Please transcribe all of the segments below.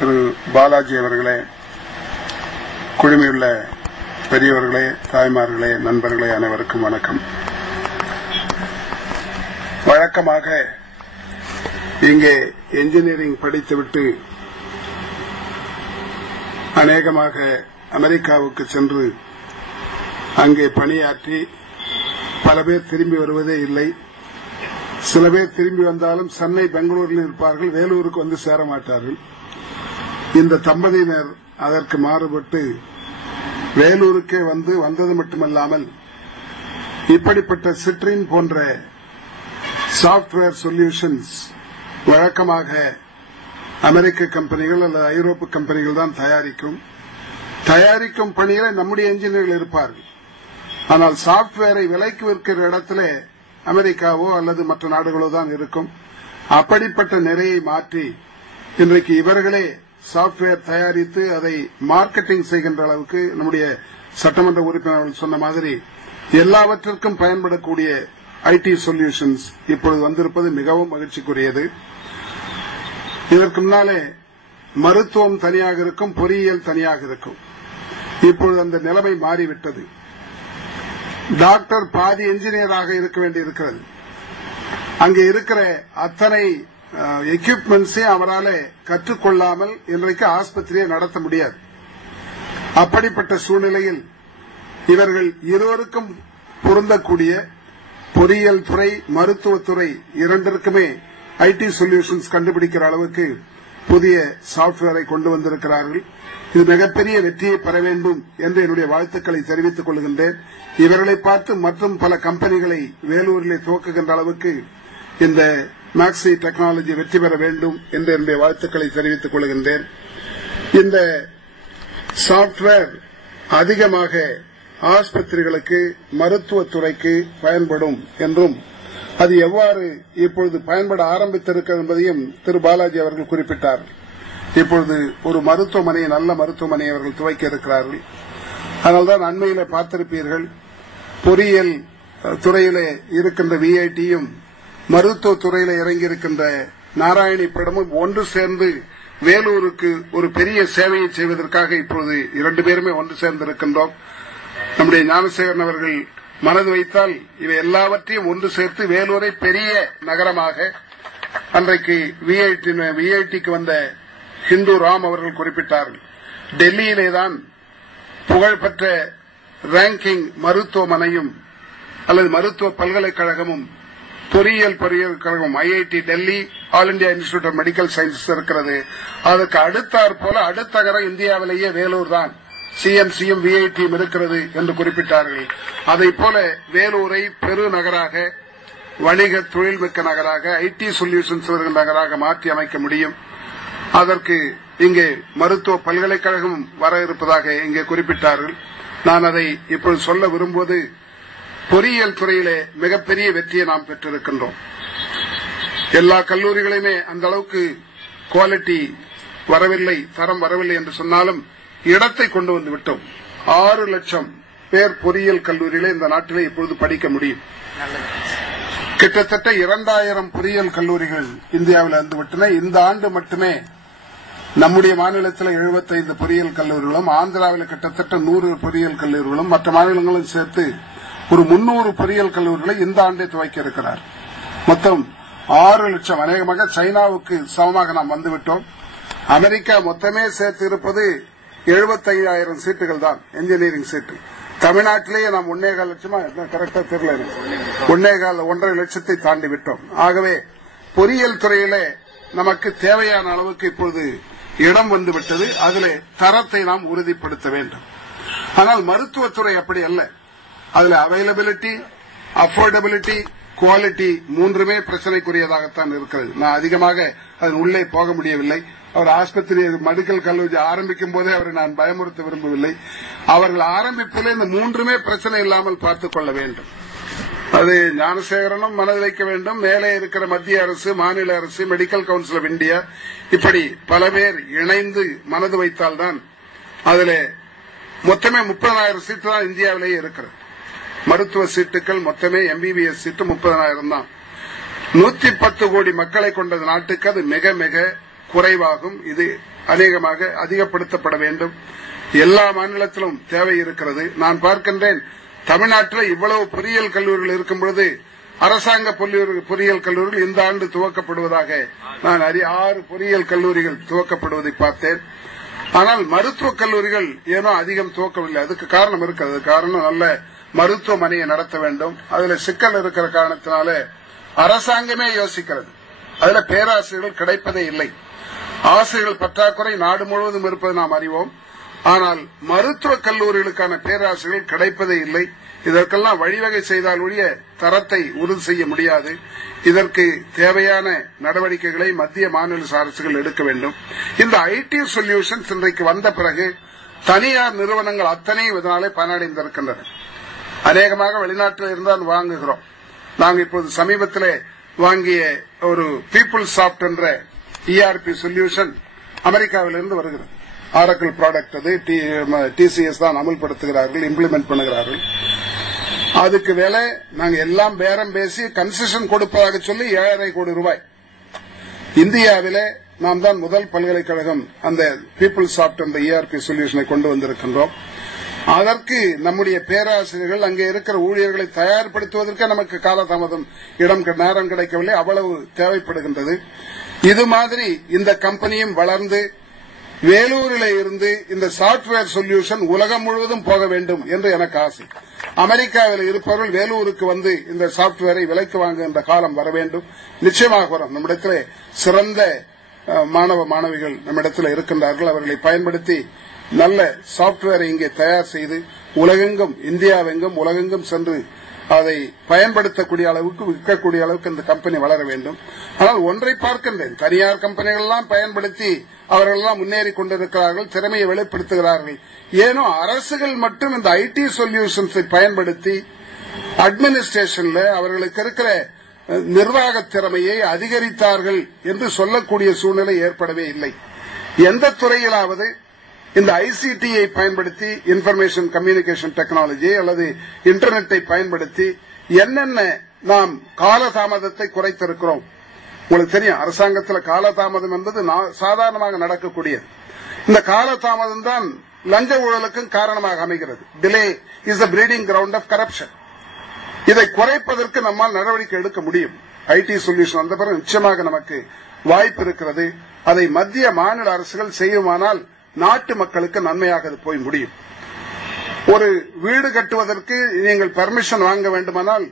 திரு பாலாஜி அவர்களே, குழுமியுள்ள பெரியவர்களே, தாய்மார்களே, நண்பர்களே, அனைவருக்கும் வணக்கம். வழக்கமாக இங்கே என்ஜினியரிங் படித்துவிட்டு அநேகமாக அமெரிக்காவுக்கு சென்று அங்கே பணியாற்றி பல பேர் திரும்பி வருவதே இல்லை. சில பேர் திரும்பி வந்தாலும் சென்னை, பெங்களூரில் இருப்பார்கள், வேலூருக்கு வந்து சேர மாட்டார்கள். இந்த தம்பதியினர் அதற்கு மாறுபட்டு வேலூருக்கே வந்தது மட்டுமல்லாமல் இப்படிப்பட்ட சிட்ரின் போன்ற சாப்ட்வேர் சொல்யூஷன்ஸ் வழக்கமாக அமெரிக்க கம்பெனிகள் அல்லது ஐரோப்பிய கம்பெனிகள் தான் தயாரிக்கும் பணிகளை நம்முடைய என்ஜினியர்கள் இருப்பார்கள். ஆனால் சாப்ட்வேரை விலைக்கு விற்கிற இடத்துல அமெரிக்காவோ அல்லது மற்ற நாடுகளோ தான் இருக்கும். அப்படிப்பட்ட நிறையை மாற்றி இன்றைக்கு இவர்களே சாப்ட்வேர் தயாரித்து அதை மார்க்கெட்டிங் செய்கின்ற அளவுக்கு நம்முடைய சட்டமன்ற உறுப்பினர்கள் சொன்ன மாதிரி எல்லாவற்றிற்கும் பயன்படக்கூடிய ஐடி சொல்யூஷன்ஸ் இப்பொழுது வந்திருப்பது மிகவும் மகிழ்ச்சிக்குரியது. இதற்கு முன்னாலே மருத்துவம் தனியாக இருக்கும், பொறியியல் தனியாக இருக்கும். இப்பொழுது அந்த நிலைமை மாறிவிட்டது. டாக்டர் பாதி என்ஜினியராக இருக்க வேண்டியிருக்கிறது. அங்கே இருக்கிற அத்தனை எக்யூப்மெண்ட்ஸையும் அவரால் கற்றுக்கொள்ளாமல் இன்றைக்கு ஆஸ்பத்திரியை நடத்த முடியாது. அப்படிப்பட்ட சூழ்நிலையில் இவர்கள் இருவருக்கும் பொருந்தக்கூடிய பொறியியல் துறை, மருத்துவத்துறை இரண்டிற்குமே ஐடி சொல்யூஷன்ஸ் கண்டுபிடிக்கிற அளவுக்கு புதிய சாப்ட்வேரை கொண்டு வந்திருக்கிறார்கள். இது மிகப்பெரிய வெற்றியை பெற வேண்டும் என்று என்னுடைய வாழ்த்துக்களை தெரிவித்துக் கொள்கின்றேன். இவர்களை பார்த்து மற்றும் பல கம்பெனிகளை வேலூரிலே துவக்குகின்ற அளவுக்கு இந்த மேக்ஸி டெக்னாலஜி வெற்றி பெற வேண்டும் என்று என்னுடைய வாழ்த்துக்களை தெரிவித்துக் கொள்கின்றேன். இந்த சாப்ட்வேர் அதிகமாக ஆஸ்பத்திரிகளுக்கு, மருத்துவத்துறைக்கு பயன்படும் என்றும் அது எவ்வாறு இப்பொழுது பயன்பட ஆரம்பித்திருக்கிறது என்பதையும் திரு பாலாஜி அவர்கள் குறிப்பிட்டார். இப்பொழுது ஒரு மருத்துவமனை, நல்ல மருத்துவமனை அவர்கள் துவக்கி இருக்கிறார்கள். அதனால்தான் அண்மையில் பார்த்திருப்பீர்கள், பொறியியல் துறையிலே இருக்கின்ற விஐடியும் மருத்துவத்துறையில இறங்கியிருக்கின்ற நாராயணிப்படமும் ஒன்று சேர்ந்து வேலூருக்கு ஒரு பெரிய சேவையை செய்வதற்காக இப்போது இரண்டு பேருமே ஒன்று சேர்ந்திருக்கின்றோம். நம்முடைய ஞானசேகரன் அவர்கள் மனது வைத்தால் இவை எல்லாவற்றையும் ஒன்று சேர்த்து வேலூரை பெரிய நகரமாக, அன்றைக்கு விஐடிக்கு வந்த ஹிந்து ராம் அவர்கள் குறிப்பிட்டார்கள், டெல்லியிலேதான் புகழ்பெற்ற ரேங்கிங் மருத்துவமனையும் அல்லது மருத்துவ பல்கலைக்கழகமும் பொறியியல் பல்கலைக்கழகம் IIT Delhi, all India institute of medical sciences இருக்கிறது. அதற்கு அடுத்தாற் போல அடுத்த நகரம் இந்தியாவிலேயே வேலூர் தான், சிஎம்சியும் விஐடியும் இருக்கிறது என்று குறிப்பிட்டார்கள். அதைப் போல வேலூரை பெருநகராக, வணிக தொழில்மிக்க நகராக, ஐடி சொல்யூஷன்ஸ் நகராக மாற்றி அமைக்க முடியும். அதற்கு இங்கே மருத்துவ பல்கலைக்கழகம் வர இருப்பதாக இங்கே குறிப்பிட்டார்கள். நான் அதை இப்பொழுது சொல்ல விரும்புவது, பொறியியல் துறையிலே மிகப்பெரிய வெற்றியை நாம் பெற்றிருக்கின்றோம். எல்லா கல்லூரிகளையுமே அந்த அளவுக்கு குவாலிட்டி வரவில்லை, தரம் வரவில்லை என்று சொன்னாலும் இடத்தை கொண்டு வந்து விட்டோம். 6 லட்சம் பேர் பொறியியல் கல்லூரியிலே இந்த நாட்டிலே இப்பொழுது படிக்க முடியும். கிட்டத்தட்ட 2000 பொறியியல் கல்லூரிகள் இந்தியாவில் வந்துவிட்டன. இந்த ஆண்டு மட்டுமே நம்முடைய மாநிலத்தில் 75 பொறியியல் கல்லூரிகளும், ஆந்திராவில் கிட்டத்தட்ட 100 பொறியியல் கல்லூரிகளும், மற்ற மாநிலங்களும் சேர்த்து ஒரு 300 பொறியியல் கல்லூரிகளை இந்த ஆண்டே துவக்கி இருக்கிறார். மொத்தம் 6 லட்சம். அநேகமாக சைனாவுக்கு சமமாக நாம் வந்துவிட்டோம். அமெரிக்கா மொத்தமே சேர்த்து இருப்பது 75,000 சீட்டுகள் தான், என்ஜினியரிங் சீட்டு. தமிழ்நாட்டிலேயே நாம் 1.25 லட்சமா கரெக்டா தெரியல, 1.5 லட்சத்தை தாண்டி விட்டோம். ஆகவே பொறியியல் துறையிலே நமக்கு தேவையான அளவுக்கு இப்பொழுது இடம் வந்துவிட்டது. அதிலே தரத்தை நாம் உறுதிப்படுத்த வேண்டும். ஆனால் மருத்துவத்துறை அப்படி அல்ல. அதுல அவைலபிலிட்டி, அஃபோர்டபிலிட்டி, குவாலிட்டி மூன்றுமே பிரச்சனைக்குரியதாகத்தான் இருக்கிறது. நான் அதிகமாக அதன் உள்ளே போக முடியவில்லை. அவர் ஆஸ்பத்திரி மெடிக்கல் கல்லூரி ஆரம்பிக்கும் போதே அவரை நான் பயமுறுத்த விரும்பவில்லை. அவர்கள் ஆரம்பிப்பிலே இந்த மூன்றுமே பிரச்சனை இல்லாமல் பார்த்துக் கொள்ள வேண்டும். அது ஞானசேகரனும் மனதில் வைக்க வேண்டும். மேலே இருக்கிற மத்திய அரசு, மாநில அரசு, மெடிக்கல் கவுன்சில் ஆஃப் இந்தியா, இப்படி பல பேர் இணைந்து மனது வைத்தால்தான் அதில் மொத்தமே 30,000 சீட்டு தான் இந்தியாவிலேயே இருக்கிறது. மருத்துவ சீட்டுகள் மொத்தமே எம்பிபிஎஸ் சீட்டு 30,000 தான். 110 கோடி மக்களை கொண்ட நாட்டுக்கு அது மிக மிக குறைவாகும். இது அநேகமாக அதிகப்படுத்தப்பட வேண்டும். எல்லா மாநிலத்திலும் தேவை இருக்கிறது. நான் பார்க்கின்றேன், தமிழ்நாட்டில் இவ்வளவு பொறியியல் கல்லூரிகள் இருக்கும் பொழுது அரசாங்க பொறியியல் கல்லூரிகள் இந்த ஆண்டு துவக்கப்படுவதாக நான் 6 பொறியியல் கல்லூரிகள் துவக்கப்படுவதை பார்த்தேன். ஆனால் மருத்துவக் கல்லூரிகள் ஏனோ அதிகம் துவக்கவில்லை. அதுக்கு காரணம் இருக்கிறது. காரணம் நல்ல மருத்துவமனையை நடத்த வேண்டும். அதுல சிக்கல் இருக்கிற காரணத்தினால அரசாங்கமே யோசிக்கிறது. அதுல பேராசிரியர்கள் கிடைப்பதே இல்லை. ஆசிரியர்கள் பற்றாக்குறை நாடு முழுவதும் இருப்பது நாம் அறிவோம். ஆனால் மருத்துவக் கல்லூரிகளுக்கான பேராசிரியர்கள் கிடைப்பதே இல்லை. இதற்கெல்லாம் வழிவகை செய்தால் ஒழிய தரத்தை உறுதி செய்ய முடியாது. இதற்கு தேவையான நடவடிக்கைகளை மத்திய மாநில அரசுகள் எடுக்க வேண்டும். இந்த ஐடி சொல்யூஷன்ஸ் இன்றைக்கு வந்த பிறகு தனியார் நிறுவனங்கள் அத்தனையும் இதனாலே பயனடைந்திருக்கின்றன. அநேகமாக வெளிநாட்டில் இருந்தால் வாங்குகிறோம். நாங்கள் இப்போது சமீபத்தில் வாங்கிய ஒரு பீப்புள் சாப்ட் என்ற ERP சொல்யூஷன் அமெரிக்காவிலிருந்து வருகிறது. ஆரக்கிள் ப்ராடக்ட் அது TCS தான் அமல்படுத்துகிறார்கள், இம்ப்ளிமெண்ட் பண்ணுகிறார்கள். அதுக்கு வேலை நாங்க எல்லாம் பேரம் பேசி கன்செஷன் கொடுப்பதாக சொல்லி 7,5 கோடி ரூபாய். இந்தியாவிலே நாம் தான் முதல் பல்கலைக்கழகம் அந்த பீப்புள் சாப்ட் என்ற ERP சொல்யூஷனை கொண்டு வந்திருக்கின்றோம். அதற்கு நம்முடைய பேராசிரியர்கள் அங்கே இருக்கிற ஊழியர்களை தயார்படுத்துவதற்கு நமக்கு காலதாமதம் நேரம் கிடைக்கவில்லை. அவ்வளவு தேவைப்படுகின்றது. இது மாதிரி இந்த கம்பெனியும் வளர்ந்து வேலூரில் இருந்து இந்த சாப்ட்வேர் சொல்யூஷன் உலகம் முழுவதும் போக வேண்டும் என்று எனக்கு ஆசை. அமெரிக்காவில் இருப்பவர்கள் வேலூருக்கு வந்து இந்த சாப்ட்வேரை விலைக்கு வாங்குகின்ற காலம் வர வேண்டும். நிச்சயமாக வரும். நம்மிடத்தில் சிறந்த மாணவ மாணவிகள் நம்மிடத்தில் இருக்கின்றார்கள். அவர்களை பயன்படுத்தி நல்ல சாப்ட்வேரை இங்கே தயார் செய்து உலகெங்கும், இந்தியாவெங்கும் உலகெங்கும் சென்று அதை பயன்படுத்தக்கூடிய அளவுக்கு, விற்கக்கூடிய அளவுக்கு இந்த கம்பெனி வளர வேண்டும். ஆனால் ஒன்றை பார்க்கின்றேன், தனியார் கம்பெனிகள் எல்லாம் பயன்படுத்தி அவர்கள் எல்லாம் முன்னேறி கொண்டிருக்கிறார்கள், திறமையை வெளிப்படுத்துகிறார்கள். ஏனோ அரசுகள் மட்டும் இந்த ஐடி சொல்யூஷன்ஸை பயன்படுத்தி அட்மினிஸ்ட்ரேஷன்ல அவர்களுக்கு இருக்கிற நிர்வாக திறமையை அதிகரித்தார்கள் என்று சொல்லக்கூடிய சூழ்நிலை ஏற்படவே இல்லை. எந்த துறையிலாவது இந்த ஐசிடியை பயன்படுத்தி, இன்ஃபர்மேஷன் கம்யூனிகேஷன் டெக்னாலஜி அல்லது இன்டர்நெட்டை பயன்படுத்தி என்னென்ன நாம் காலதாமதத்தை குறைத்திருக்கிறோம். உங்களுக்கு தெரியும், அரசாங்கத்தில் காலதாமதம் என்பது சாதாரணமாக நடக்கக்கூடியது. இந்த காலதாமதம் தான் லஞ்ச ஊழலுக்கும் காரணமாக அமைகிறது. Delay is the breeding ground of corruption. இதை குறைப்பதற்கு நம்மால் நடவடிக்கை எடுக்க முடியும். ஐடி சொல்யூஷன் வந்த பிறகு நிச்சயமாக நமக்கு வாய்ப்பு இருக்கிறது. அதை மத்திய மாநில அரசுகள் செய்யுமானால் நாட்டு மக்களுக்கு நன்மையாக அது போய் முடியும். ஒரு வீடு கட்டுவதற்கு நீங்கள் பெர்மிஷன் வாங்க வேண்டுமானால்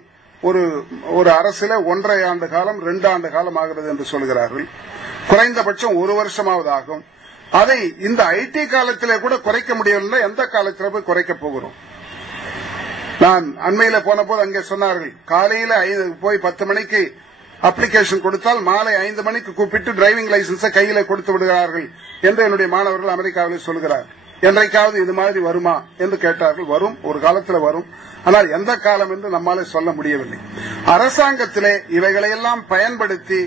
ஒரு அரசில 1.5 ஆண்டு காலம் 2 ஆண்டு காலம் ஆகிறது என்று சொல்கிறார்கள். குறைந்தபட்சம் 1 வருஷமாவது ஆகும். அதை இந்த ஐடி காலத்திலே கூட குறைக்க முடியவில்லை. எந்த காலத்தில் போய் குறைக்க போகிறோம்? நான் அண்மையில போன போது அங்கே சொன்னார்கள், காலையில போய் 10 மணிக்கு அப்ளிகேஷன் கொடுத்தால் மாலை 5 மணிக்கு கூப்பிட்டு டிரைவிங் லைசன்ஸை கையில கொடுத்து விடுகிறார்கள் என்று என்னுடைய மாணவர்கள் அமெரிக்காவில் சொல்கிறார்கள். என்றைக்காவது இது மாதிரி வருமா என்று கேட்டார்கள். வரும், ஒரு காலத்தில் வரும். ஆனால் எந்த காலம் என்று நம்மாலே சொல்ல முடியவில்லை. அரசாங்கத்திலே இவைகளையெல்லாம் பயன்படுத்தி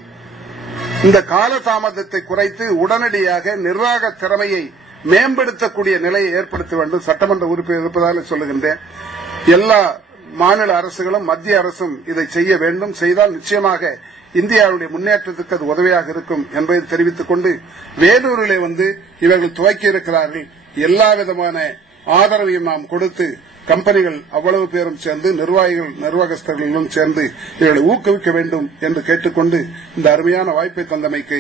இந்த காலதாமதத்தை குறைத்து உடனடியாக நிர்வாக திறமையை மேம்படுத்தக்கூடிய நிலையை ஏற்படுத்த வேண்டும். சட்டமன்ற உறுப்பினர் இருப்பதாக சொல்லுகின்றேன். எல்லா மாநில அரசுகளும் மத்திய அரசும் இதை செய்ய வேண்டும். செய்தால் நிச்சயமாக இந்தியாவுடைய முன்னேற்றத்துக்கு அது உதவியாக இருக்கும் என்பதை தெரிவித்துக் கொண்டு, வேலூரிலே வந்து இவர்கள் துவக்கி இருக்கிறார்கள். எல்லா விதமான ஆதரவையும் நாம் கொடுத்து, கம்பெனிகள் அவ்வளவு பேரும் சேர்ந்து, நிர்வாகிகள் நிர்வாகஸ்தர்களும் சேர்ந்து இவர்களை ஊக்குவிக்க வேண்டும் என்று கேட்டுக்கொண்டு இந்த அருமையான வாய்ப்பை தந்தமைக்கு